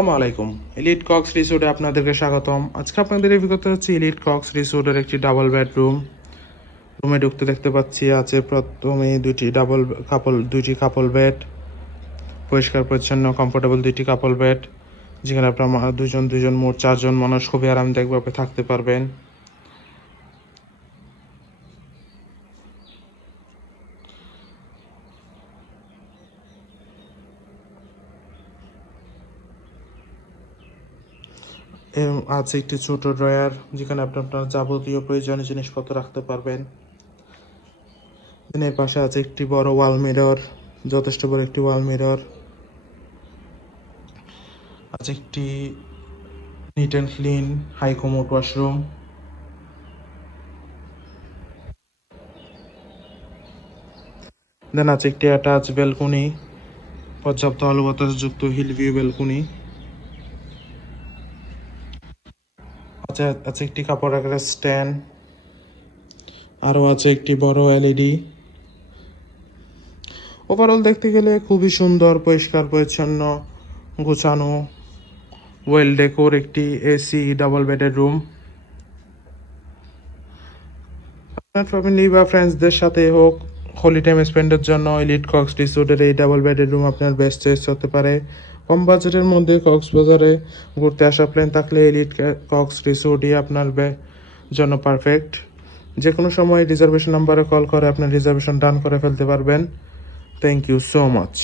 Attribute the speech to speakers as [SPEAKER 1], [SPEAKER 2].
[SPEAKER 1] আলাইকুম elite Cox রিসোর্টে আপনাদেরকে স্বাগতম আজকে আপনাদের অভিজ্ঞতা হচ্ছে এলিট কক্স রিসোর্টের একটি ডাবল বেডরুম রুমে ঢুকতে দেখতে পাচ্ছি আছে প্রথমে দুটি ডাবল কাপল দুটি কাপল বেড পরিষ্কার পরিচ্ছন্ন কমফোর্টেবল দুটি কাপল বেড যেখানে আপনার দুজন দুজন মোট চারজন মানুষ খুবই আরামদায়কভাবে থাকতে পারবেন আছে একটি ছোট ড্রয়ার যেখানে আপনি আপনার যাবতীয় প্রয়োজনীয় জিনিসপত্র রাখতে পারবেন এর পাশে আছে একটি বড় ওয়াল মিরর যথেষ্ট বড় একটি ওয়াল মিরর আছে একটি neat and clean high commode washroom then আছে একটি অ্যাটাচ বেলকনি পর্যাপ্ত বাতাস যুক্ত হিল ভিউ ব্যালকনি আছে আছে একটি কাপড় রাখার স্ট্যান্ড আরও আছে একটি বড় এলইডি ওভারঅল দেখতে গেলে খুবই সুন্দর পরিষ্কার পরিচ্ছন্ন গোছানো ওয়েল ডেকোর একটি এসি ডাবল বেডের রুম আপনার ফ্যামিলি বা ফ্রেন্ডসদের সাথে হোক হোলি টাইম স্পেন্ডের জন্য এলিট কক্স রিসোর্টের এই ডাবল বেডের রুম আপনার বেস্ট চয়েস হতে পারে কম বাজেটের মধ্যে কক্সবাজারে ঘুরতে আসা প্ল্যান থাকলে এলিট কক্স রিসোর্টই আপনার জন্য পারফেক্ট যে কোনো সময় রিজার্ভেশন নাম্বারে কল করে আপনার রিজার্ভেশন ডান করে ফেলতে পারবেন থ্যাংক ইউ সো মাচ